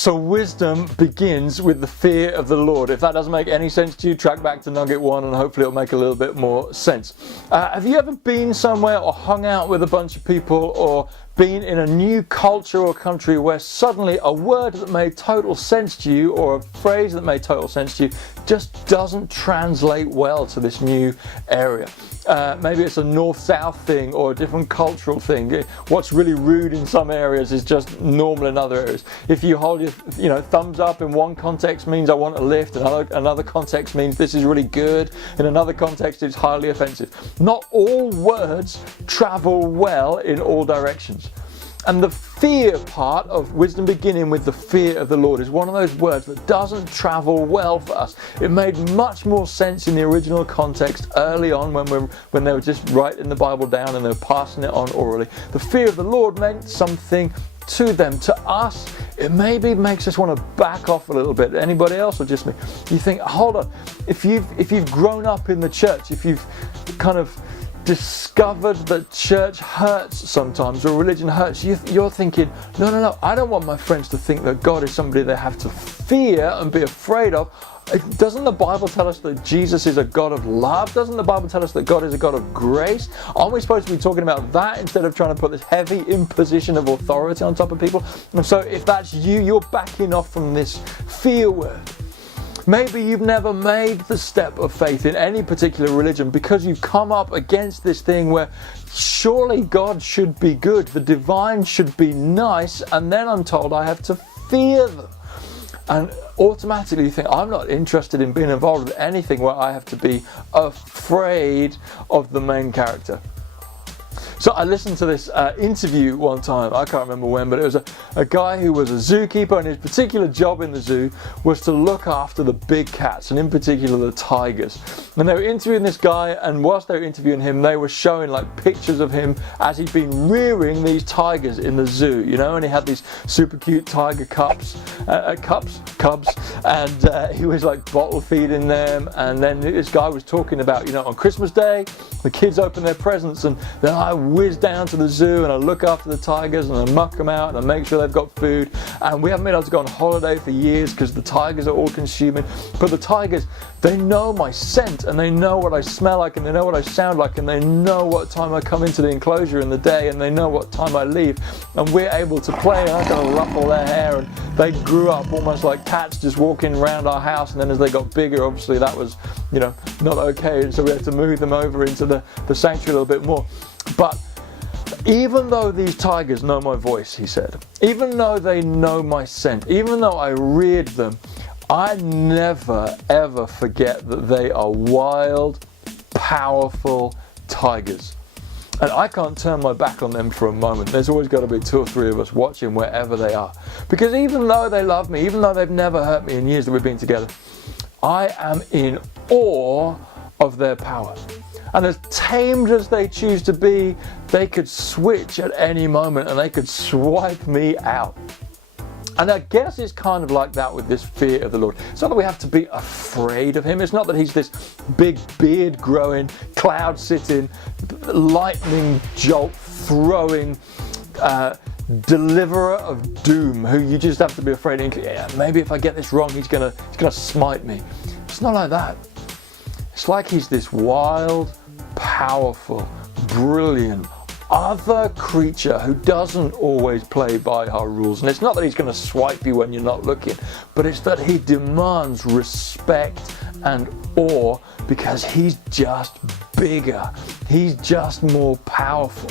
So wisdom begins with the fear of the Lord. If that doesn't make any sense to you, track back to Nugget 1 and hopefully it'll make a little bit more sense. Have you ever been somewhere or hung out with a bunch of people or been in a new culture or country where suddenly a word that made total sense to you or a phrase that made total sense to you just doesn't translate well to this new area? Maybe it's a north-south thing or a different cultural thing. What's really rude in some areas is just normal in other areas. If you hold your thumbs up in one context means I want a lift, another context means this is really good, in another context it's highly offensive. Not all words travel well in all directions. And the fear part of wisdom beginning with the fear of the Lord is one of those words that doesn't travel well for us. It made much more sense in the original context early on when they were just writing the Bible down and they were passing it on orally. The fear of the Lord meant something to them. To us, it maybe makes us want to back off a little bit. Anybody else or just me? You think, hold on, if you've grown up in the church, if you've kind of discovered that church hurts sometimes or religion hurts, you're thinking, no, I don't want my friends to think that God is somebody they have to fear and be afraid of. Doesn't the Bible tell us that Jesus is a God of love? Doesn't the Bible tell us that God is a God of grace? Aren't we supposed to be talking about that instead of trying to put this heavy imposition of authority on top of people? And so if that's you, you're backing off from this fear word. Maybe you've never made the step of faith in any particular religion because you've come up against this thing where surely God should be good, the divine should be nice, and then I'm told I have to fear them. And automatically you think, I'm not interested in being involved with anything where I have to be afraid of the main character. So I listened to this interview one time, I can't remember when, but it was a guy who was a zookeeper, and his particular job in the zoo was to look after the big cats, and in particular the tigers. And they were interviewing this guy, and whilst they were interviewing him, they were showing like pictures of him as he'd been rearing these tigers in the zoo, and he had these super cute tiger cubs, and he was like bottle feeding them. And then this guy was talking about, on Christmas Day, the kids open their presents, and then I whiz down to the zoo and I look after the tigers and I muck them out and I make sure they've got food. And we haven't been able to go on holiday for years because the tigers are all consuming. But the tigers, they know my scent and they know what I smell like and they know what I sound like and they know what time I come into the enclosure in the day and they know what time I leave. And we're able to play and I'm going to ruffle their hair. And they grew up almost like cats just walking around our house. And then as they got bigger, obviously that was, not okay. And so we had to move them over into the sanctuary a little bit more. But even though these tigers know my voice, he said, even though they know my scent, even though I reared them, I never ever forget that they are wild, powerful tigers. And I can't turn my back on them for a moment. There's always got to be 2 or 3 of us watching wherever they are. Because even though they love me, even though they've never hurt me in years that we've been together, I am in awe of their power. And as tamed as they choose to be, they could switch at any moment and they could swipe me out. And I guess it's kind of like that with this fear of the Lord. It's not that we have to be afraid of him. It's not that he's this big beard growing, cloud sitting, lightning jolt throwing, deliverer of doom who you just have to be afraid of. Yeah, maybe if I get this wrong, he's gonna smite me. It's not like that. It's like he's this wild, powerful, brilliant, other creature who doesn't always play by our rules. And it's not that he's going to swipe you when you're not looking, but it's that he demands respect and awe because he's just bigger. He's just more powerful.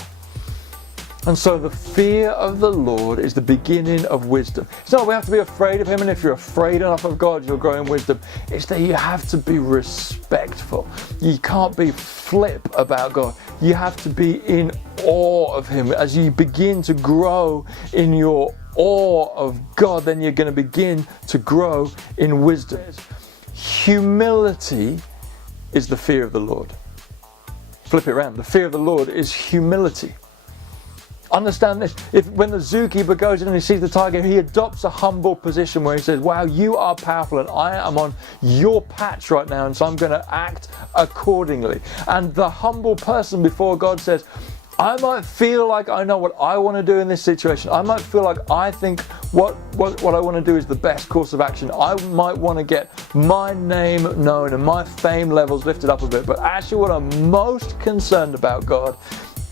And so the fear of the Lord is the beginning of wisdom. It's not that we have to be afraid of him, and if you're afraid enough of God, you'll grow in wisdom. It's that you have to be respectful. You can't be flip about God. You have to be in awe of him. As you begin to grow in your awe of God, then you're going to begin to grow in wisdom. Humility is the fear of the Lord. Flip it around. The fear of the Lord is humility. Understand this, when the zookeeper goes in and he sees the tiger, he adopts a humble position where he says, wow, you are powerful and I am on your patch right now, and so I'm going to act accordingly. And the humble person before God says, I might feel like I know what I want to do in this situation. I might feel like I think what I want to do is the best course of action. I might want to get my name known and my fame levels lifted up a bit, but actually what I'm most concerned about, God,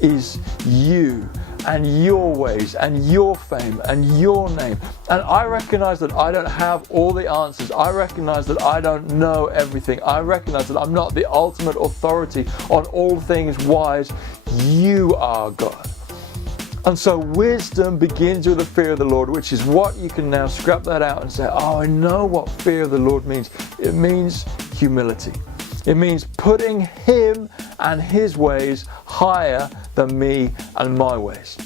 is you and your ways and your fame and your name. And I recognize that I don't have all the answers. I recognize that I don't know everything. I recognize that I'm not the ultimate authority on all things wise. You are, God. And so wisdom begins with the fear of the Lord, which is what you can now scrap that out and say, oh, I know what fear of the Lord means. It means humility. It means putting Him and His ways higher than me and my ways.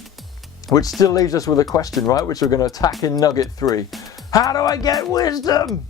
Which still leaves us with a question, right? Which we're going to attack in Nugget 3. How do I get wisdom?